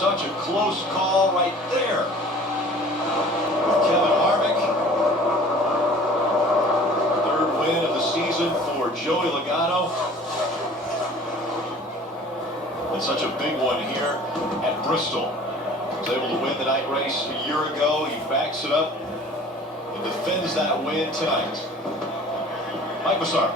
such a close call right there. With Kevin Harvick. Third win of the season for Joey Logano. And such a big one here at Bristol. He was able to win the night race a year ago. He backs it up and defends that win tonight. Mike Massar.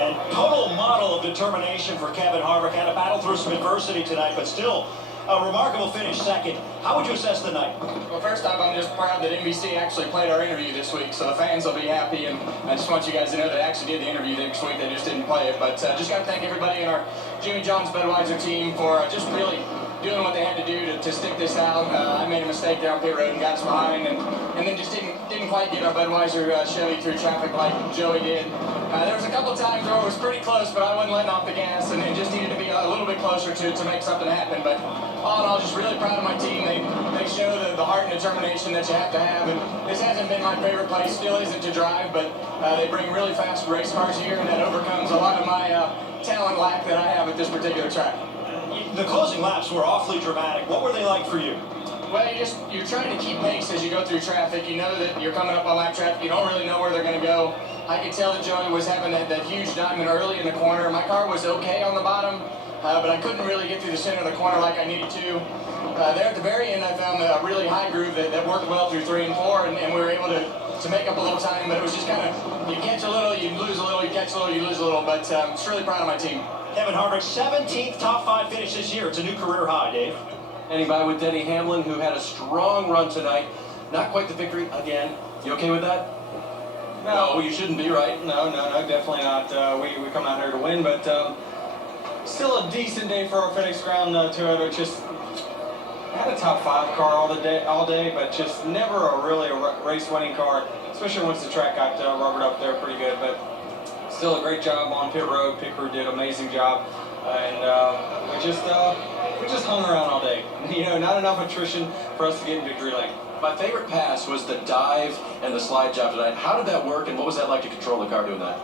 And total model of determination for Kevin Harvick. Had to battle through some adversity tonight, but still a remarkable finish second. How would you assess the night? Well, first off, I'm just proud that NBC actually played our interview this week, so the fans will be happy. And I just want you guys to know that I actually did the interview next week. They just didn't play it. But just got to thank everybody in our Jimmy John's Budweiser team for just really doing what they had to do to stick this out. I made a mistake down pit road and got us behind, and then just didn't quite get our Budweiser Chevy through traffic like Joey did. There was a couple times where it was pretty close, but I wasn't letting off the gas, and it just needed to be a little bit closer to make something happen. But all in all, just really proud of my team. They show the heart and determination that you have to have, and this hasn't been my favorite place, still isn't to drive, but they bring really fast race cars here, and that overcomes a lot of my talent lack that I have at this particular track. The closing laps were awfully dramatic. What were they like for you? Well, you're trying to keep pace as you go through traffic. You know that you're coming up on lap traffic. You don't really know where they're going to go. I could tell that Joey was having that huge diamond early in the corner. My car was okay on the bottom, but I couldn't really get through the center of the corner like I needed to. There at the very end, I found a really high groove that worked well through 3 and 4, and we were able to make up a little time. But it was just kind of, you catch a little, you lose a little, you catch a little, you lose a little. But I'm just really proud of my team. Kevin Harvick, 17th top 5 finish this year. It's a new career high, Dave. Anybody with Denny Hamlin, who had a strong run tonight. Not quite the victory again. You okay with that? No, you shouldn't be, right? No, definitely not. We come out here to win, but still a decent day for our FedEx Ground Toyota. Just had a top 5 car all day, but just never really a race-winning car, especially once the track got rubbered up there pretty good. But still a great job on pit road. Pit crew did an amazing job, and we just hung around all day. You know, not enough attrition for us to get in victory lane. My favorite pass was the dive and the slide job tonight. How did that work, and what was that like to control the car doing that?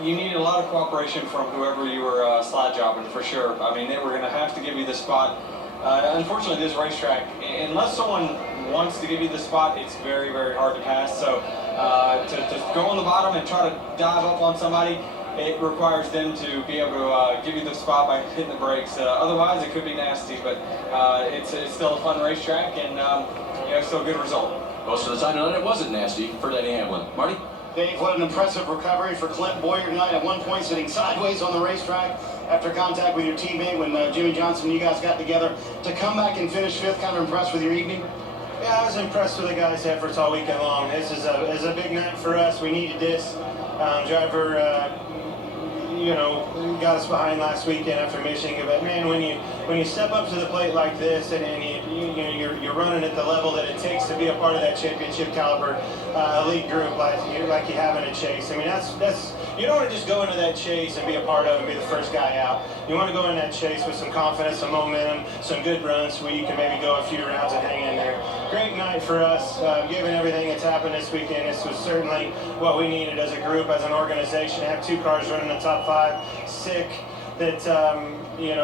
You needed a lot of cooperation from whoever you were slide jobbing, for sure. I mean, they were going to have to give you the spot. Unfortunately, this racetrack, unless someone wants to give you the spot, it's very, very hard to pass. So to go on the bottom and try to dive up on somebody, it requires them to be able to give you the spot by hitting the brakes. Otherwise, it could be nasty, but it's still a fun racetrack, and still a good result. Most of the time, it wasn't nasty for Denny Hamlin. Marty? Dave, what an impressive recovery for Clint Boyer tonight. At one point, sitting sideways on the racetrack after contact with your teammate when Jimmy Johnson and you guys got together. To come back and finish 5th, kind of impressed with your evening? Yeah, I was impressed with the guys' efforts all weekend long. This is a big night for us. We needed this. Driver, got us behind last weekend after Michigan. But man, when you step up to the plate like this and you're running at the level that it takes to be a part of that championship caliber elite group like you have in a chase. I mean, that's you don't want to just go into that chase and be a part of it and be the first guy out. You want to go in that chase with some confidence, some momentum, some good runs where you can maybe go a few rounds and hang in there. Great night for us, given everything that's happened this weekend. This was certainly what we needed as a group, as an organization, to have 2 cars running the top 5. Sick that,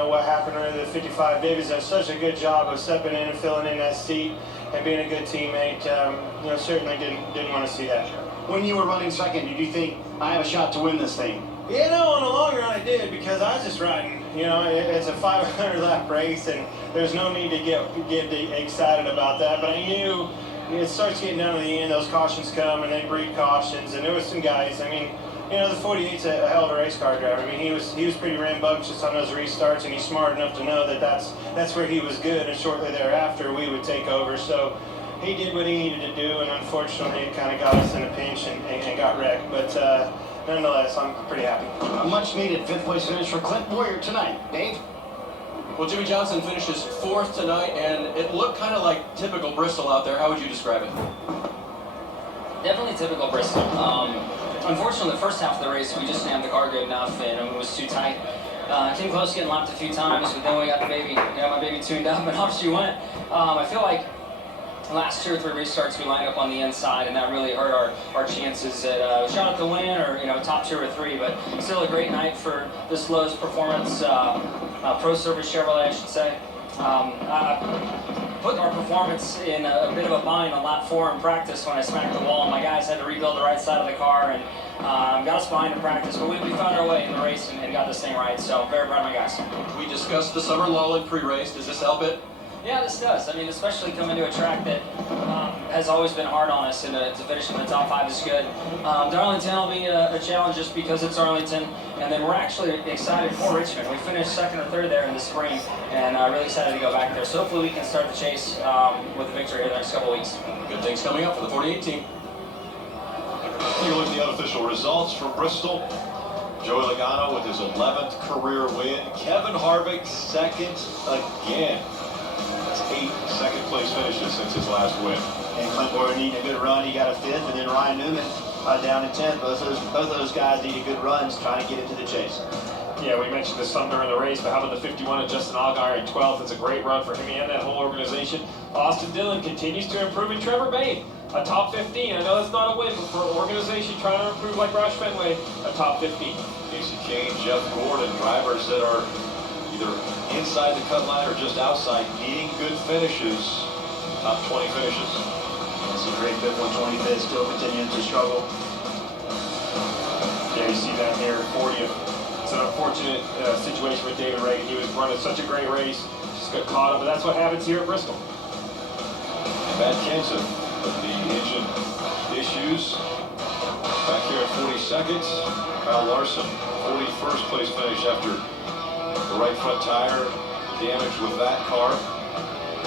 what happened with the 55. Davies does such a good job of stepping in and filling in that seat and being a good teammate. Certainly didn't want to see that. When you were running second, did you think, I have a shot to win this thing? On the long run I did, because I was just riding. It's a 500 lap race, and there's no need to get excited about that. But I knew it starts getting down to the end, those cautions come, and they breed cautions. And there was some guys, the 48's a hell of a race car driver. I mean, he was pretty rambunctious on those restarts, and he's smart enough to know that that's where he was good, and shortly thereafter we would take over. So he did what he needed to do, and unfortunately it kind of got us in a pinch and got wrecked. But nonetheless, I'm pretty happy. A much-needed 5th place finish for Clint Boyer tonight. Dave? Well, Jimmy Johnson finishes 4th tonight, and it looked kind of like typical Bristol out there. How would you describe it? Definitely typical Bristol. Unfortunately, the first half of the race, we just didn't have the car good enough, and it was too tight. Came close to getting lapped a few times, but then we got my baby tuned up, and off she went. I feel like the last 2 or 3 restarts we lined up on the inside, and that really hurt our chances at a shot at the win, or top 2 or 3. But still a great night for this Lowe's Performance Pro Service Chevrolet, I should say. I put our performance in a bit of a bind on lap 4 in practice when I smacked the wall. My guys had to rebuild the right side of the car and got us behind in practice, but we found our way in the race and got this thing right. So very proud of my guys. We discussed the summer lull in pre-race. Does this help it? Yeah, this does. I mean, especially coming to a track that has always been hard on us, and to finish in the top 5 is good. Darlington will be a challenge just because it's Arlington, and then we're actually excited for Richmond. We finished 2nd or 3rd there in the spring, and really excited to go back there. So hopefully we can start the chase with a victory here the next couple of weeks. Good things coming up for the 48 team. Take a look at the unofficial results from Bristol. Joey Logano with his 11th career win. Kevin Harvick 2nd again. That's 8 second-place finishes since his last win. And Clint Boyer needing a good run. He got a 5th, and then Ryan Newman down in 10th. Both of those guys needed good runs trying to get into the chase. Yeah, we mentioned this some during the race, but how about the 51 of Justin Allgaier in 12th? It's a great run for him and that whole organization. Austin Dillon continues to improve, and Trevor Bayne, a top 15. I know that's not a win, but for an organization trying to improve like Roush Fenway, a top 15. Casey Kane, Jeff Gordon, drivers that are either inside the cut line or just outside, needing good finishes, top 20 finishes. That's a great 5th, 125th, still continuing to struggle. Yeah, you see that here, 40th. It's an unfortunate situation with David Reagan. He was running such a great race, just got caught up, but that's what happens here at Bristol. Matt Kenseth with the engine issues. Back here at 42nd, Kyle Larson, 41st place finish after the right front tire damage with that car.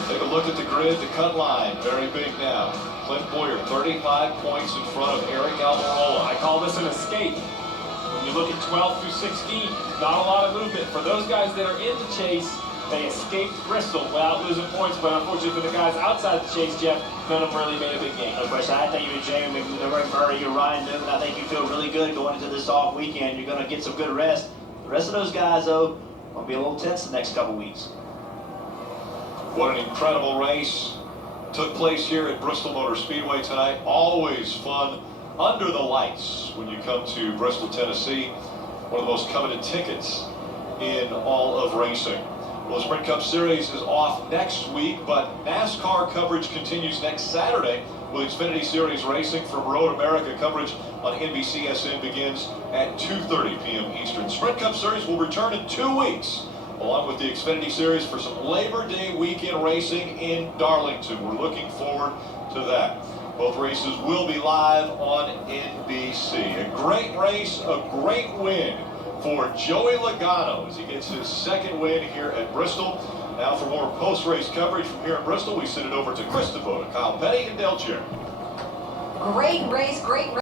Take a look at the grid, the cut line, very big now. Clint Boyer, 35 points in front of Eric Almirola. I call this an escape. When you look at 12 through 16, not a lot of movement. For those guys that are in the chase, they escaped Bristol without losing points, but unfortunately for the guys outside the chase, Jeff, none of them really made a big game. No question. I think you, Jamie McMurray, you're Ryan Newman. I think you feel really good going into this off weekend. You're going to get some good rest. The rest of those guys, though, will be a little tense the next couple weeks. What an incredible race took place here at Bristol Motor Speedway tonight. Always fun under the lights when you come to Bristol, Tennessee. One of the most coveted tickets in all of racing. Well, the Sprint Cup Series is off next week, but NASCAR coverage continues next Saturday with Xfinity Series racing from Road America. Coverage on NBCSN begins at 2:30 p.m. Eastern. Sprint Cup Series will return in 2 weeks, along with the Xfinity Series for some Labor Day weekend racing in Darlington. We're looking forward to that. Both races will be live on NBC. A great race, a great win for Joey Logano as he gets his 2nd win here at Bristol. Now for more post-race coverage from here at Bristol, we send it over to Chris DeVoe, Kyle Petty, and Dale Jarrett. Great race, great race.